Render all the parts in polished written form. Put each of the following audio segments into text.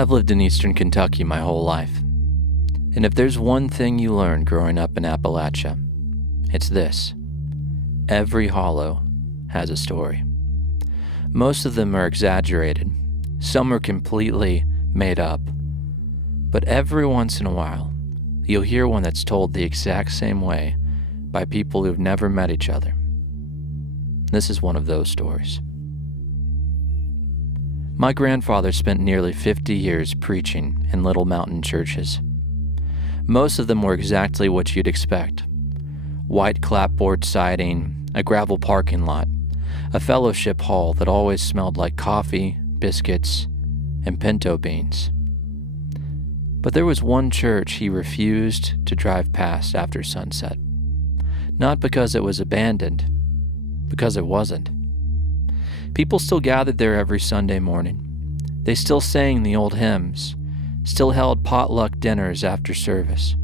I've lived in eastern Kentucky my whole life. And if there's one thing you learn growing up in Appalachia, it's this. Every hollow has a story. Most of them are exaggerated. Some are completely made up. But every once in a while, you'll hear one that's told the exact same way by people who've never met each other. This is one of those stories. My grandfather spent nearly 50 years preaching in little mountain churches. Most of them were exactly what you'd expect. White clapboard siding, a gravel parking lot, a fellowship hall that always smelled like coffee, biscuits, and pinto beans. But there was one church he refused to drive past after sunset. Not because it was abandoned, because it wasn't. People still gathered there every Sunday morning. They still sang the old hymns, still held potluck dinners after service,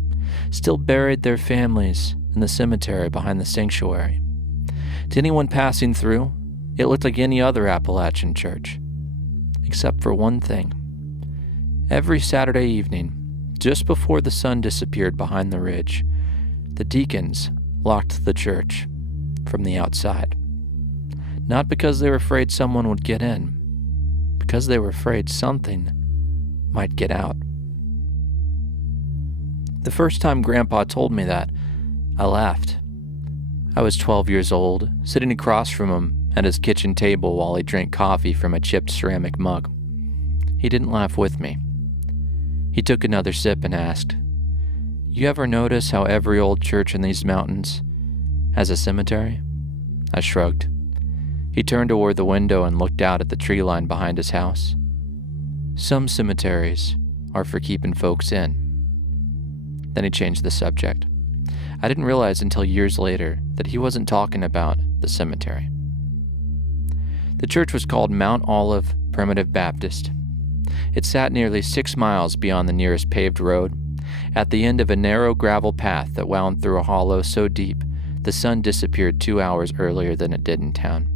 still buried their families in the cemetery behind the sanctuary. To anyone passing through, it looked like any other Appalachian church, except for one thing. Every Saturday evening, just before the sun disappeared behind the ridge, the deacons locked the church from the outside. Not because they were afraid someone would get in, because they were afraid something might get out. The first time Grandpa told me that, I laughed. I was 12 years old, sitting across from him at his kitchen table while he drank coffee from a chipped ceramic mug. He didn't laugh with me. He took another sip and asked, "You ever notice how every old church in these mountains has a cemetery?" I shrugged. He turned toward the window and looked out at the tree line behind his house. "Some cemeteries are for keeping folks in." Then he changed the subject. I didn't realize until years later that he wasn't talking about the cemetery. The church was called Mount Olive Primitive Baptist. It sat nearly 6 miles beyond the nearest paved road, at the end of a narrow gravel path that wound through a hollow so deep the sun disappeared 2 hours earlier than it did in town.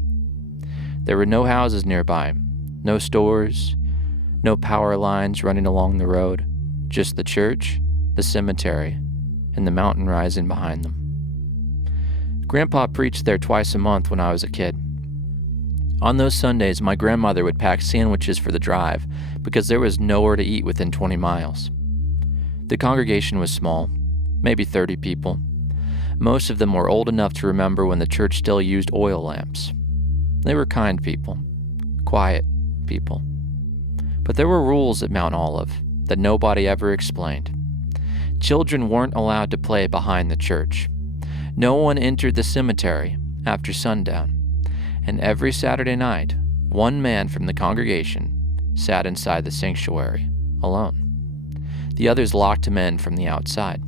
There were no houses nearby, no stores, no power lines running along the road, just the church, the cemetery, and the mountain rising behind them. Grandpa preached there twice a month when I was a kid. On those Sundays, my grandmother would pack sandwiches for the drive because there was nowhere to eat within 20 miles. The congregation was small, maybe 30 people. Most of them were old enough to remember when the church still used oil lamps. They were kind people, quiet people. But there were rules at Mount Olive that nobody ever explained. Children weren't allowed to play behind the church. No one entered the cemetery after sundown. And every Saturday night, one man from the congregation sat inside the sanctuary, alone. The others locked him in from the outside.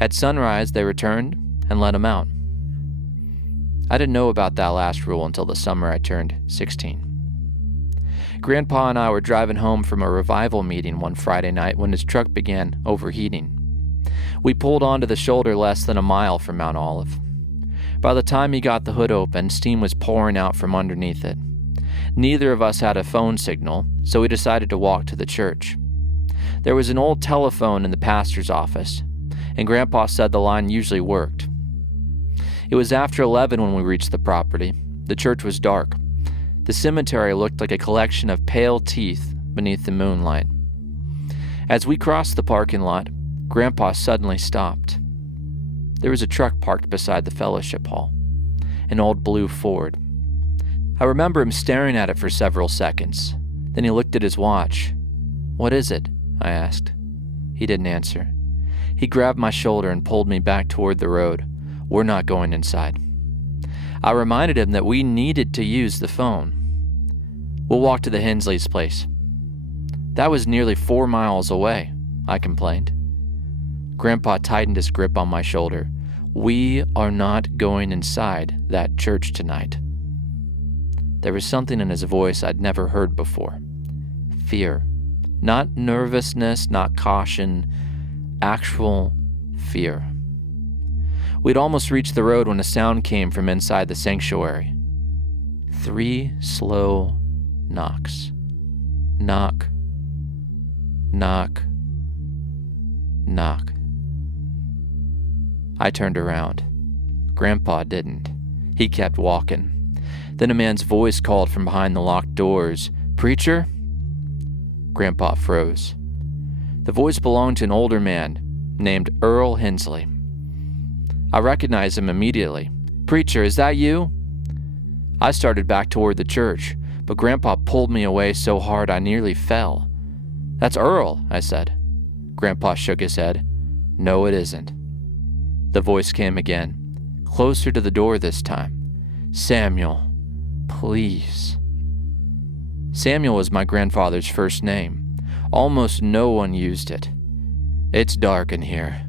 At sunrise, they returned and let him out. I didn't know about that last rule until the summer I turned 16. Grandpa and I were driving home from a revival meeting one Friday night when his truck began overheating. We pulled onto the shoulder less than a mile from Mount Olive. By the time he got the hood open, steam was pouring out from underneath it. Neither of us had a phone signal, so we decided to walk to the church. There was an old telephone in the pastor's office, and Grandpa said the line usually worked. It was after 11 when we reached the property. The church was dark. The cemetery looked like a collection of pale teeth beneath the moonlight. As we crossed the parking lot, Grandpa suddenly stopped. There was a truck parked beside the fellowship hall, an old blue Ford. I remember him staring at it for several seconds. Then he looked at his watch. "What is it?" I asked. He didn't answer. He grabbed my shoulder and pulled me back toward the road. "We're not going inside." I reminded him that we needed to use the phone. "We'll walk to the Hensley's place." "That was nearly 4 miles away," I complained. Grandpa tightened his grip on my shoulder. "We are not going inside that church tonight." There was something in his voice I'd never heard before. Fear. Not nervousness, not caution. Actual fear. We'd almost reached the road when a sound came from inside the sanctuary. 3 slow knocks. Knock, Knock. Knock. I turned around. Grandpa didn't. He kept walking. Then a man's voice called from behind the locked doors, "Preacher?" Grandpa froze. The voice belonged to an older man named Earl Hensley. I recognized him immediately. "Preacher, is that you?" I started back toward the church, but Grandpa pulled me away so hard I nearly fell. "That's Earl," I said. Grandpa shook his head. "No, it isn't." The voice came again, closer to the door this time. "Samuel, please." Samuel was my grandfather's first name. Almost no one used it. "It's dark in here."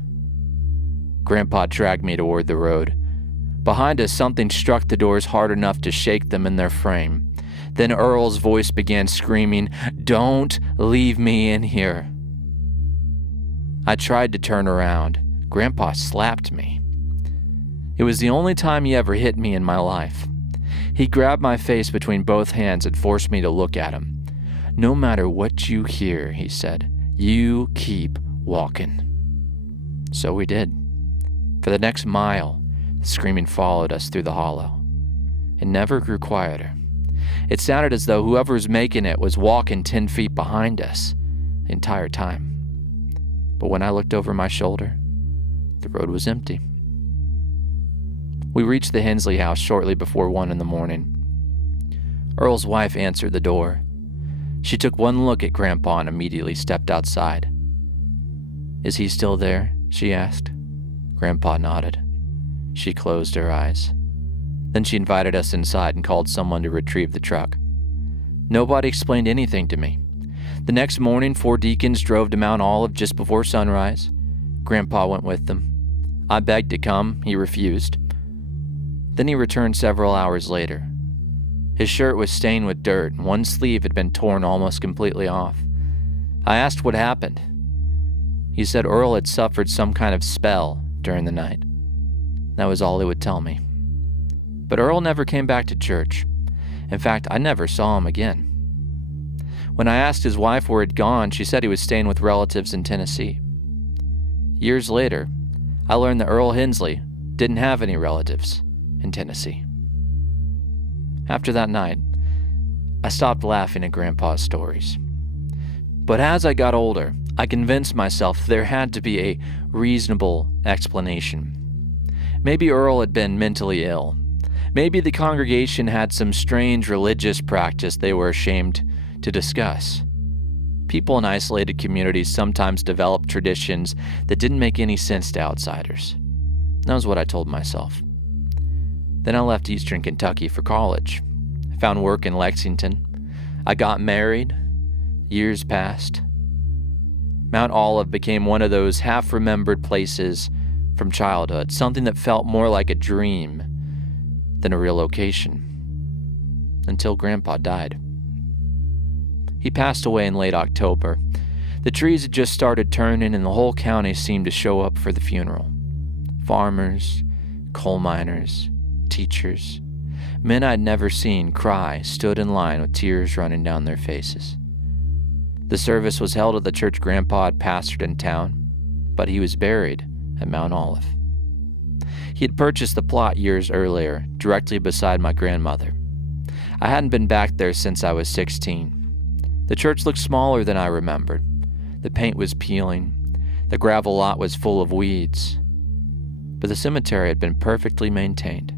Grandpa dragged me toward the road. Behind us, something struck the doors hard enough to shake them in their frame. Then Earl's voice began screaming, "Don't leave me in here." I tried to turn around. Grandpa slapped me. It was the only time he ever hit me in my life. He grabbed my face between both hands and forced me to look at him. "No matter what you hear," he said, "you keep walking." So we did. For the next mile, the screaming followed us through the hollow. It never grew quieter. It sounded as though whoever was making it was walking 10 feet behind us the entire time. But when I looked over my shoulder, the road was empty. We reached the Hensley house shortly before 1 a.m. Earl's wife answered the door. She took one look at Grandpa and immediately stepped outside. "Is he still there?" she asked. Grandpa nodded. She closed her eyes. Then she invited us inside and called someone to retrieve the truck. Nobody explained anything to me. The next morning, 4 deacons drove to Mount Olive just before sunrise. Grandpa went with them. I begged to come. He refused. Then he returned several hours later. His shirt was stained with dirt, and one sleeve had been torn almost completely off. I asked what happened. He said Earl had suffered some kind of spell during the night. That was all he would tell me. But Earl never came back to church. In fact, I never saw him again. When I asked his wife where he'd gone, she said he was staying with relatives in Tennessee. Years later, I learned that Earl Hensley didn't have any relatives in Tennessee. After that night, I stopped laughing at Grandpa's stories. But as I got older, I convinced myself there had to be a reasonable explanation. Maybe Earl had been mentally ill. Maybe the congregation had some strange religious practice they were ashamed to discuss. People in isolated communities sometimes develop traditions that didn't make any sense to outsiders. That was what I told myself. Then I left Eastern Kentucky for college. I found work in Lexington. I got married. Years passed. Mount Olive became one of those half-remembered places from childhood, something that felt more like a dream than a real location. Until Grandpa died. He passed away in late October. The trees had just started turning and the whole county seemed to show up for the funeral. Farmers, coal miners, teachers, men I'd never seen cry stood in line with tears running down their faces. The service was held at the church Grandpa had pastored in town, but he was buried at Mount Olive. He had purchased the plot years earlier, directly beside my grandmother. I hadn't been back there since I was 16. The church looked smaller than I remembered. The paint was peeling. The gravel lot was full of weeds. But the cemetery had been perfectly maintained.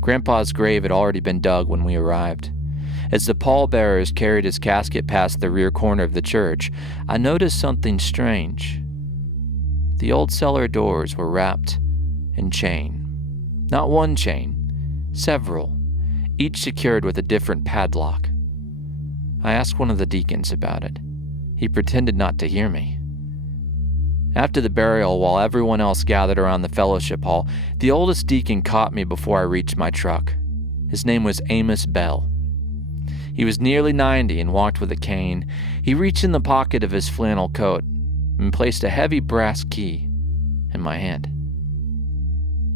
Grandpa's grave had already been dug when we arrived. As the pallbearers carried his casket past the rear corner of the church, I noticed something strange. The old cellar doors were wrapped in chain. Not one chain, several, each secured with a different padlock. I asked one of the deacons about it. He pretended not to hear me. After the burial, while everyone else gathered around the fellowship hall, the oldest deacon caught me before I reached my truck. His name was Amos Bell. He was nearly 90 and walked with a cane. He reached in the pocket of his flannel coat and placed a heavy brass key in my hand.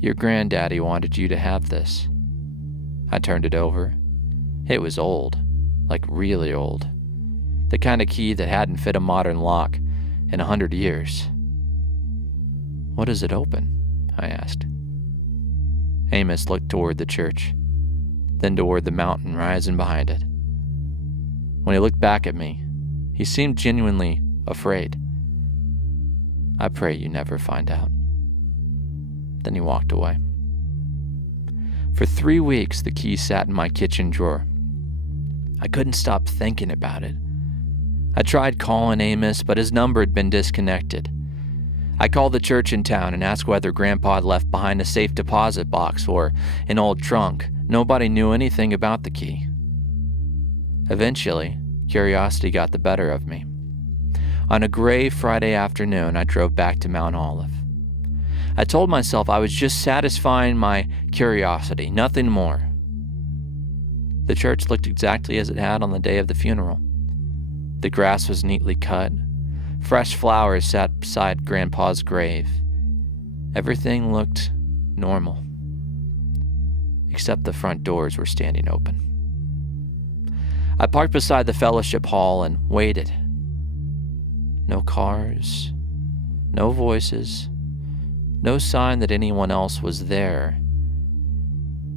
"Your granddaddy wanted you to have this." I turned it over. It was old, like really old. the kind of key that hadn't fit a modern lock in 100 years. "What does it open?" I asked. Amos looked toward the church, then toward the mountain rising behind it. When he looked back at me, he seemed genuinely afraid. "I pray you never find out." Then he walked away. For 3 weeks, the key sat in my kitchen drawer. I couldn't stop thinking about it. I tried calling Amos, but his number had been disconnected. I called the church in town and asked whether Grandpa had left behind a safe deposit box or an old trunk. Nobody knew anything about the key. Eventually, curiosity got the better of me. On a gray Friday afternoon, I drove back to Mount Olive. I told myself I was just satisfying my curiosity, nothing more. The church looked exactly as it had on the day of the funeral. The grass was neatly cut. Fresh flowers sat beside Grandpa's grave. Everything looked normal, except the front doors were standing open. I parked beside the fellowship hall and waited. No cars, no voices, no sign that anyone else was there.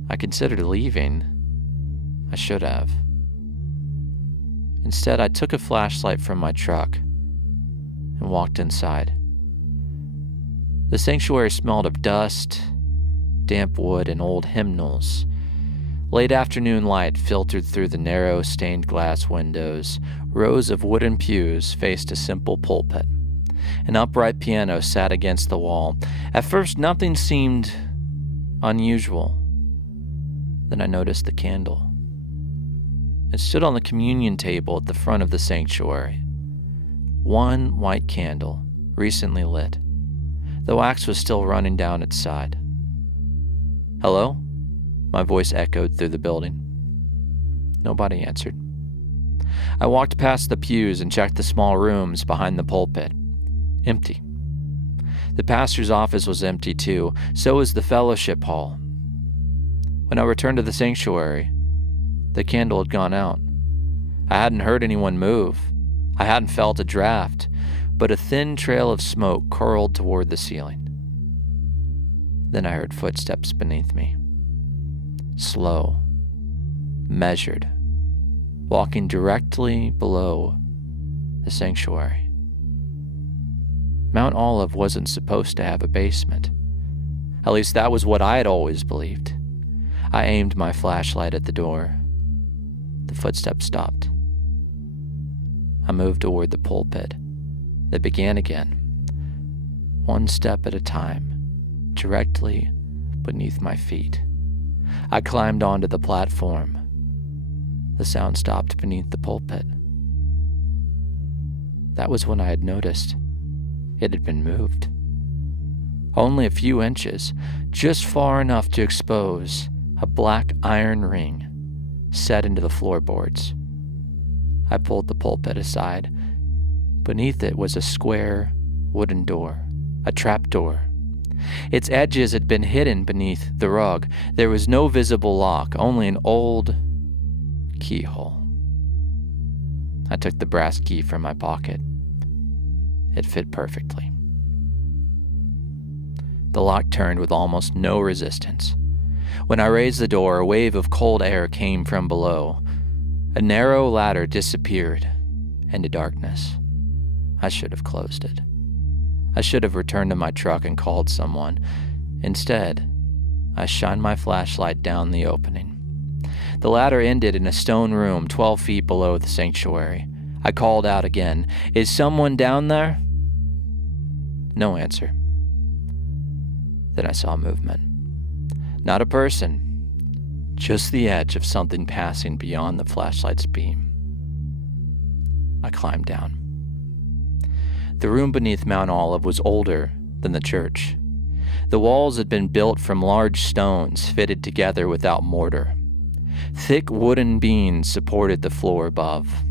I considered leaving. I should have. Instead, I took a flashlight from my truck and walked inside. The sanctuary smelled of dust, damp wood, and old hymnals. Late afternoon light filtered through the narrow stained glass windows. Rows of wooden pews faced a simple pulpit. An upright piano sat against the wall. At first, nothing seemed unusual. Then I noticed the candle. It stood on the communion table at the front of the sanctuary. One white candle, recently lit. The wax was still running down its side. "Hello?" My voice echoed through the building. Nobody answered. I walked past the pews and checked the small rooms behind the pulpit. Empty. The pastor's office was empty too, so was the fellowship hall. When I returned to the sanctuary, the candle had gone out. I hadn't heard anyone move. I hadn't felt a draft, but a thin trail of smoke curled toward the ceiling. Then I heard footsteps beneath me. Slow, measured, walking directly below the sanctuary. Mount Olive wasn't supposed to have a basement. At least that was what I had always believed. I aimed my flashlight at the door. The footsteps stopped. I moved toward the pulpit. They began again, one step at a time, directly beneath my feet. I climbed onto the platform. The sound stopped beneath the pulpit. That was when I had noticed it had been moved. Only a few inches, just far enough to expose a black iron ring set into the floorboards. I pulled the pulpit aside. Beneath it was a square wooden door, a trap door. Its edges had been hidden beneath the rug. There was no visible lock, only an old keyhole. I took the brass key from my pocket. It fit perfectly. The lock turned with almost no resistance. When I raised the door, a wave of cold air came from below. A narrow ladder disappeared into darkness. I should have closed it. I should have returned to my truck and called someone. Instead, I shined my flashlight down the opening. The ladder ended in a stone room 12 feet below the sanctuary. I called out again, "Is someone down there?" No answer. Then I saw movement. Not a person, just the edge of something passing beyond the flashlight's beam. I climbed down. The room beneath Mount Olive was older than the church. The walls had been built from large stones fitted together without mortar. Thick wooden beams supported the floor above.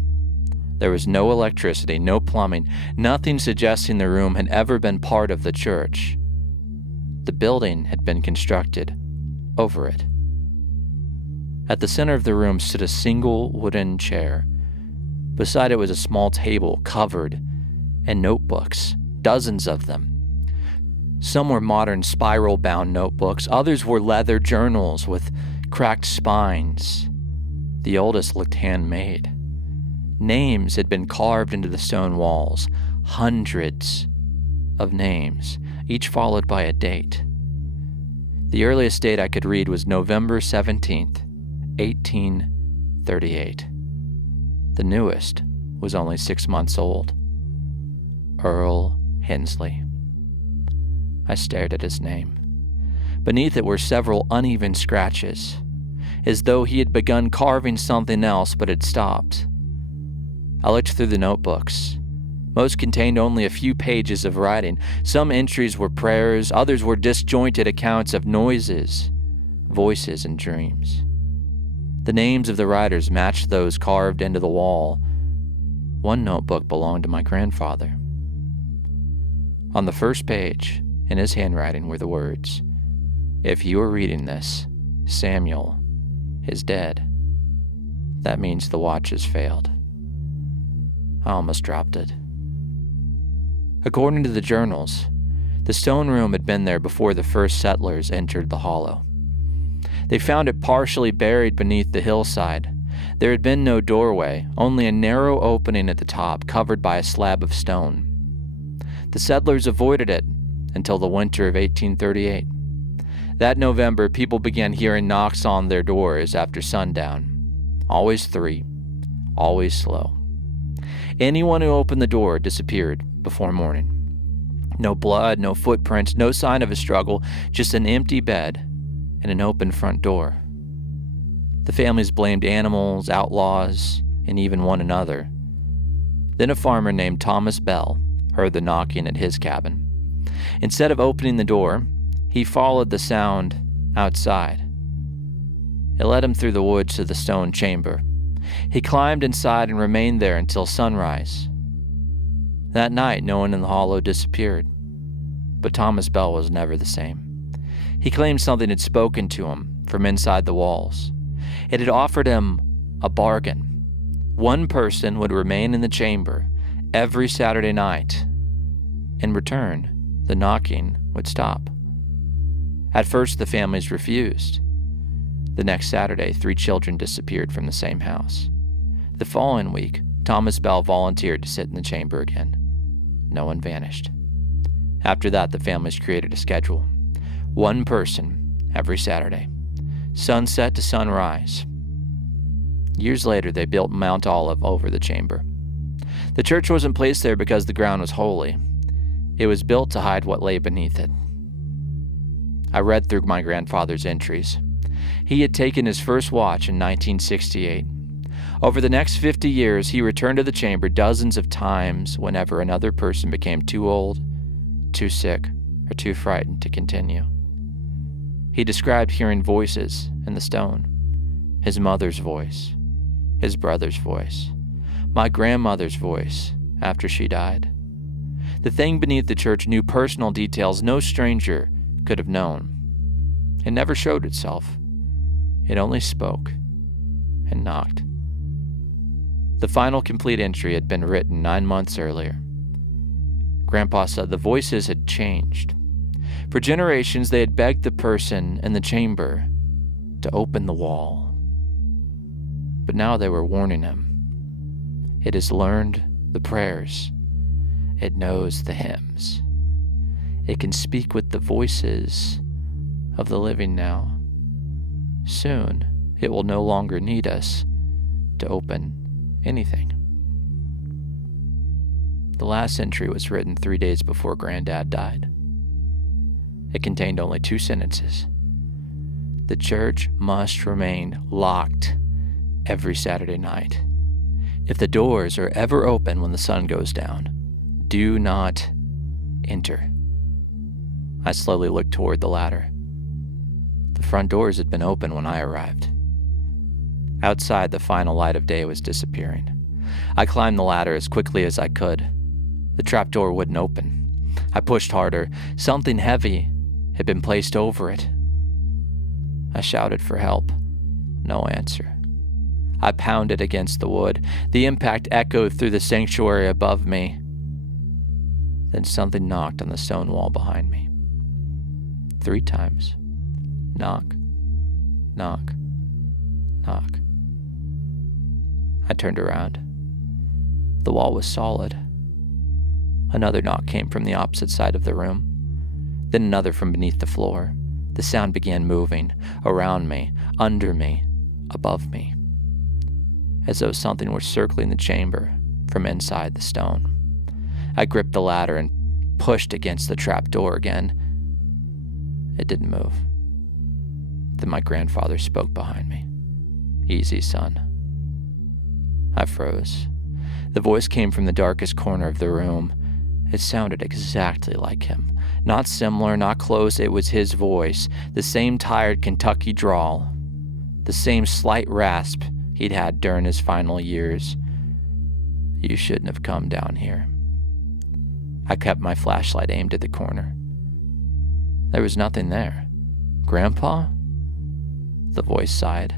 There was no electricity, no plumbing, nothing suggesting the room had ever been part of the church. The building had been constructed over it. At the center of the room stood a single wooden chair. Beside it was a small table covered in notebooks, dozens of them. Some were modern spiral-bound notebooks, others were leather journals with cracked spines. The oldest looked handmade. Names had been carved into the stone walls, hundreds of names, each followed by a date. The earliest date I could read was November 17th, 1838. The newest was only 6 months old. Earl Hensley. I stared at his name. Beneath it were several uneven scratches, as though he had begun carving something else but had stopped. I looked through the notebooks. Most contained only a few pages of writing. Some entries were prayers, others were disjointed accounts of noises, voices, and dreams. The names of the writers matched those carved into the wall. One notebook belonged to my grandfather. On the first page, in his handwriting, were the words, "If you are reading this, Samuel is dead. That means the watch has failed." I almost dropped it. According to the journals, the stone room had been there before the first settlers entered the hollow. They found it partially buried beneath the hillside. There had been no doorway, only a narrow opening at the top covered by a slab of stone. The settlers avoided it until the winter of 1838. That November, people began hearing knocks on their doors after sundown. Always 3, always slow. Anyone who opened the door disappeared before morning. No blood, no footprints, no sign of a struggle, just an empty bed and an open front door. The families blamed animals, outlaws, and even one another. Then a farmer named Thomas Bell heard the knocking at his cabin. Instead of opening the door, he followed the sound outside. It led him through the woods to the stone chamber. He climbed inside and remained there until sunrise. That night, no one in the hollow disappeared, but Thomas Bell was never the same. He claimed something had spoken to him from inside the walls. It had offered him a bargain. One person would remain in the chamber every Saturday night. In return, the knocking would stop. At first, the families refused. The next Saturday, 3 children disappeared from the same house. The following week, Thomas Bell volunteered to sit in the chamber again. No one vanished. After that, the families created a schedule. 1 person every Saturday, sunset to sunrise. Years later, they built Mount Olive over the chamber. The church wasn't placed there because the ground was holy. It was built to hide what lay beneath it. I read through my grandfather's entries. He had taken his first watch in 1968. Over the next 50 years, he returned to the chamber dozens of times whenever another person became too old, too sick, or too frightened to continue. He described hearing voices in the stone. His mother's voice, his brother's voice, my grandmother's voice after she died. The thing beneath the church knew personal details no stranger could have known. It never showed itself. It only spoke and knocked. The final complete entry had been written 9 months earlier. Grandpa said the voices had changed. For generations, they had begged the person in the chamber to open the wall. But now they were warning him. It has learned the prayers. It knows the hymns. It can speak with the voices of the living now. Soon, it will no longer need us to open anything. The last entry was written 3 days before Granddad died. It contained only 2 sentences. The church must remain locked every Saturday night. If the doors are ever open when the sun goes down, do not enter. I slowly looked toward the ladder. The front doors had been open when I arrived. Outside, the final light of day was disappearing. I climbed the ladder as quickly as I could. The trapdoor wouldn't open. I pushed harder. Something heavy had been placed over it. I shouted for help. No answer. I pounded against the wood. The impact echoed through the sanctuary above me. Then something knocked on the stone wall behind me. 3 times. Knock, knock, knock. I turned around. The wall was solid. Another knock came from the opposite side of the room, then another from beneath the floor. The sound began moving, around me, under me, above me, as though something were circling the chamber from inside the stone. I gripped the ladder and pushed against the trap door again. It didn't move. Then my grandfather spoke behind me. "Easy, son." I froze. The voice came from the darkest corner of the room. It sounded exactly like him. Not similar, not close, it was his voice. The same tired Kentucky drawl. The same slight rasp he'd had during his final years. "You shouldn't have come down here." I kept my flashlight aimed at the corner. There was nothing there. "Grandpa?" The voice sighed.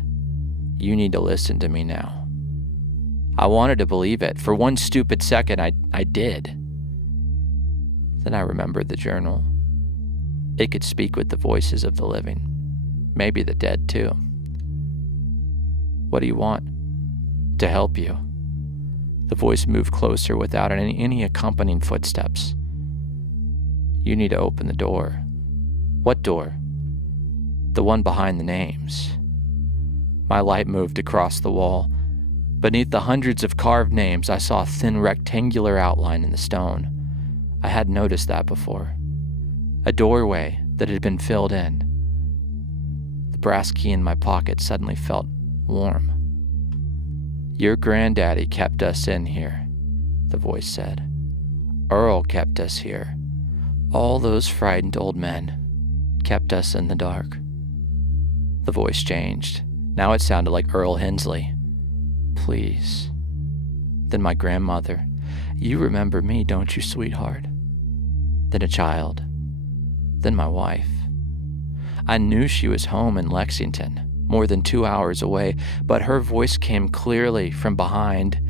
"You need to listen to me now." I wanted to believe it. For one stupid second, I did. Then I remembered the journal. It could speak with the voices of the living. Maybe the dead, too. "What do you want?" "To help you." The voice moved closer without any accompanying footsteps. "You need to open the door." "What door?" "The one behind the names." My light moved across the wall. Beneath the hundreds of carved names, I saw a thin rectangular outline in the stone. I hadn't noticed that before. A doorway that had been filled in. The brass key in my pocket suddenly felt warm. "Your granddaddy kept us in here," the voice said. "Earl kept us here. All those frightened old men kept us in the dark." The voice changed. Now it sounded like Earl Hensley. "Please." Then my grandmother. "You remember me, don't you, sweetheart?" Then a child. Then my wife. I knew she was home in Lexington, more than 2 hours away, but her voice came clearly from behind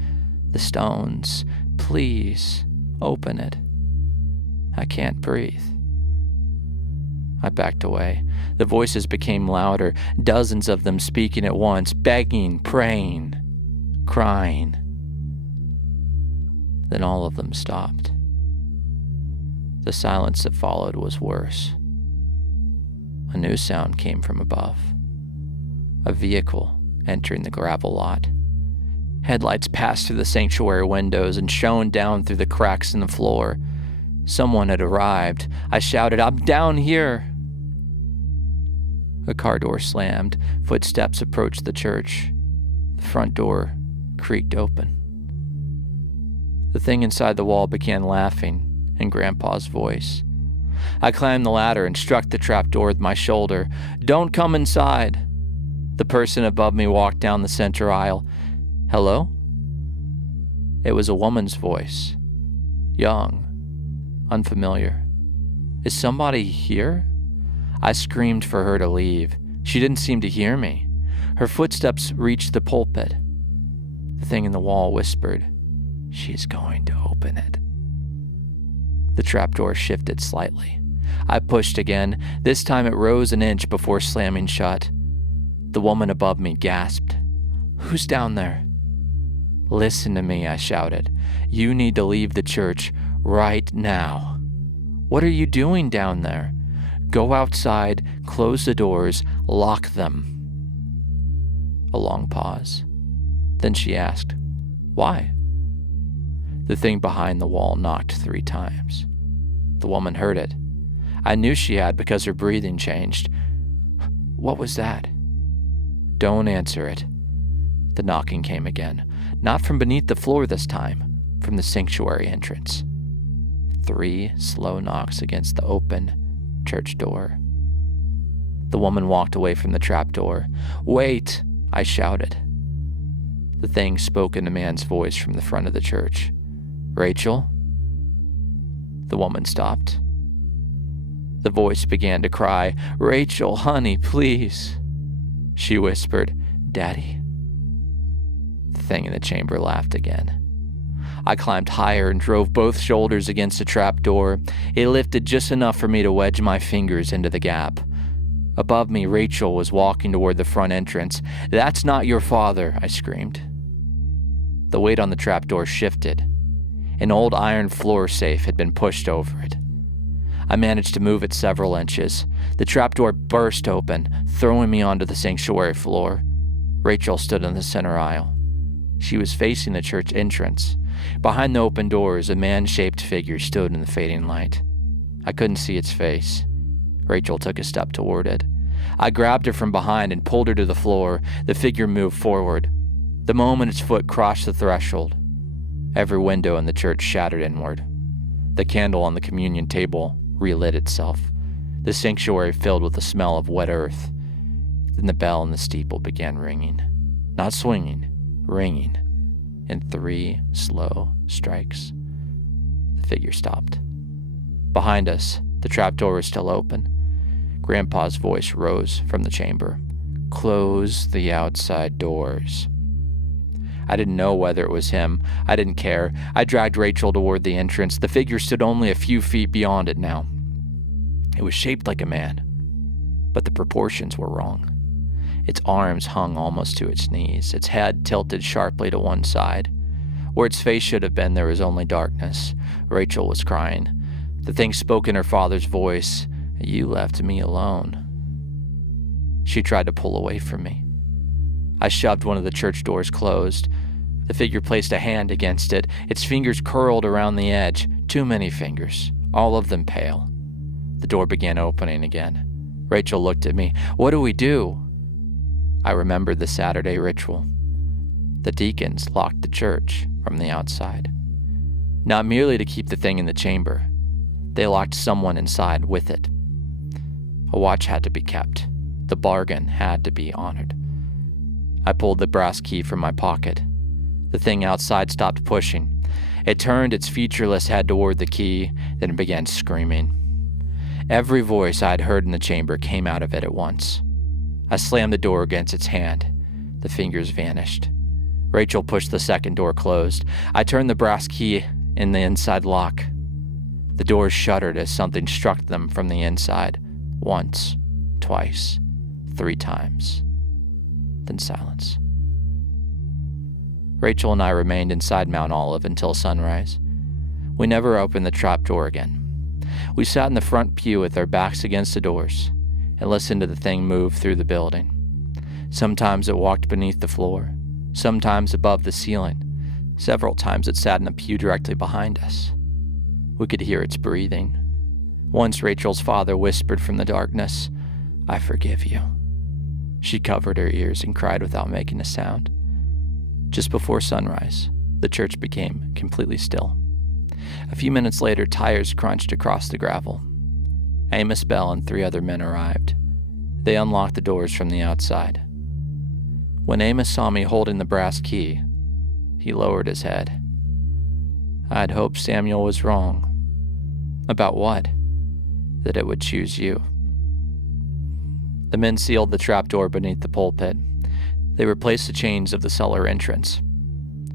the stones. "Please, open it. I can't breathe." I backed away. The voices became louder, dozens of them speaking at once, begging, praying, crying. Then all of them stopped. The silence that followed was worse. A new sound came from above. A vehicle entering the gravel lot. Headlights passed through the sanctuary windows and shone down through the cracks in the floor. Someone had arrived. I shouted, "I'm down here!" A car door slammed. Footsteps approached the church. The front door creaked open. The thing inside the wall began laughing in Grandpa's voice. I climbed the ladder and struck the trap door with my shoulder. "Don't come inside!" The person above me walked down the center aisle. "Hello?" It was a woman's voice. Young. Unfamiliar. "Is somebody here?" I screamed for her to leave. She didn't seem to hear me. Her footsteps reached the pulpit. The thing in the wall whispered, "She's going to open it." The trapdoor shifted slightly. I pushed again. This time it rose an inch before slamming shut. The woman above me gasped. "Who's down there?" "Listen to me," I shouted. "You need to leave the church right now." "What are you doing down there?" "Go outside, close the doors, lock them." A long pause. Then she asked, "Why?" The thing behind the wall knocked 3 times. The woman heard it. I knew she had because her breathing changed. "What was that?" "Don't answer it." The knocking came again. Not from beneath the floor this time, from the sanctuary entrance. 3 slow knocks against the open church door. The woman walked away from the trapdoor. "Wait!" I shouted. The thing spoke in a man's voice from the front of the church. "Rachel?" The woman stopped. The voice began to cry, "Rachel, honey, please." She whispered, "Daddy?" thing in the chamber laughed again. I climbed higher and drove both shoulders against the trapdoor. It lifted just enough for me to wedge my fingers into the gap. Above me, Rachel was walking toward the front entrance. "That's not your father," I screamed. The weight on the trapdoor shifted. An old iron floor safe had been pushed over it. I managed to move it several inches. The trapdoor burst open, throwing me onto the sanctuary floor. Rachel stood in the center aisle. She was facing the church entrance. Behind the open doors, a man-shaped figure stood in the fading light. I couldn't see its face. Rachel took a step toward it. I grabbed her from behind and pulled her to the floor. The figure moved forward. The moment its foot crossed the threshold, every window in the church shattered inward. The candle on the communion table relit itself. The sanctuary filled with the smell of wet earth. Then the bell in the steeple began ringing. Not swinging, ringing. In 3 slow strikes. The figure stopped. Behind us, the trapdoor was still open. Grandpa's voice rose from the chamber. "Close the outside doors." I didn't know whether it was him. I didn't care. I dragged Rachel toward the entrance. The figure stood only a few feet beyond it now. It was shaped like a man, but the proportions were wrong. Its arms hung almost to its knees, its head tilted sharply to one side. Where its face should have been, there was only darkness. Rachel was crying. The thing spoke in her father's voice. "You left me alone." She tried to pull away from me. I shoved one of the church doors closed. The figure placed a hand against it. Its fingers curled around the edge. Too many fingers, all of them pale. The door began opening again. Rachel looked at me. "What do we do?" I remembered the Saturday ritual. The deacons locked the church from the outside. Not merely to keep the thing in the chamber. They locked someone inside with it. A watch had to be kept. The bargain had to be honored. I pulled the brass key from my pocket. The thing outside stopped pushing. It turned its featureless head toward the key, then it began screaming. Every voice I'd heard in the chamber came out of it at once. I slammed the door against its hand. The fingers vanished. Rachel pushed the second door closed. I turned the brass key in the inside lock. The doors shuddered as something struck them from the inside. Once, twice, 3 times. Then silence. Rachel and I remained inside Mount Olive until sunrise. We never opened the trapdoor again. We sat in the front pew with our backs against the doors and listened to the thing move through the building. Sometimes it walked beneath the floor, sometimes above the ceiling. Several times it sat in a pew directly behind us. We could hear its breathing. Once Rachel's father whispered from the darkness, "I forgive you." She covered her ears and cried without making a sound. Just before sunrise, the church became completely still. A few minutes later, tires crunched across the gravel. Amos Bell and 3 other men arrived. They unlocked the doors from the outside. When Amos saw me holding the brass key, he lowered his head. "I'd hoped Samuel was wrong." "About what?" "That it would choose you." The men sealed the trapdoor beneath the pulpit. They replaced the chains of the cellar entrance.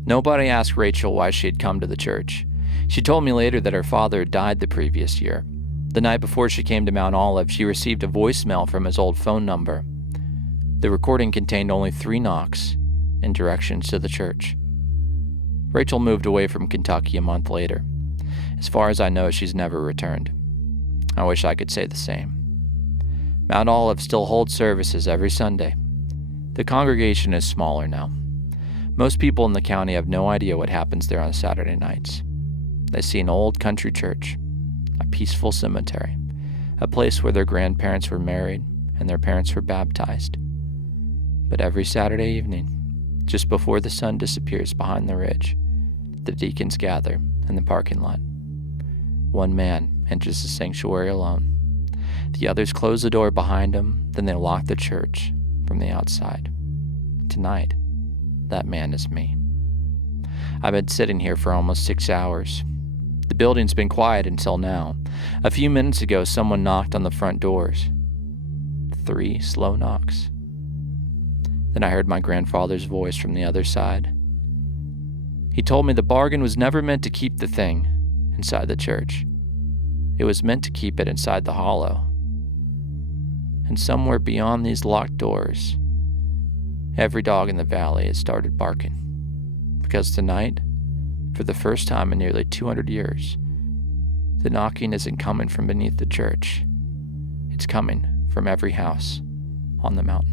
Nobody asked Rachel why she had come to the church. She told me later that her father had died the previous year. The night before she came to Mount Olive, she received a voicemail from his old phone number. The recording contained only 3 knocks and directions to the church. Rachel moved away from Kentucky a month later. As far as I know, she's never returned. I wish I could say the same. Mount Olive still holds services every Sunday. The congregation is smaller now. Most people in the county have no idea what happens there on Saturday nights. They see an old country church, a peaceful cemetery, a place where their grandparents were married and their parents were baptized. But every Saturday evening, just before the sun disappears behind the ridge, the deacons gather in the parking lot. One man enters the sanctuary alone. The others close the door behind him, then they lock the church from the outside. Tonight, that man is me. I've been sitting here for almost 6 hours. The building's been quiet until now. A few minutes ago, someone knocked on the front doors. 3 slow knocks. Then I heard my grandfather's voice from the other side. He told me the bargain was never meant to keep the thing inside the church. It was meant to keep it inside the hollow. And somewhere beyond these locked doors, every dog in the valley has started barking. Because tonight, for the first time in nearly 200 years, the knocking isn't coming from beneath the church. It's coming from every house on the mountain.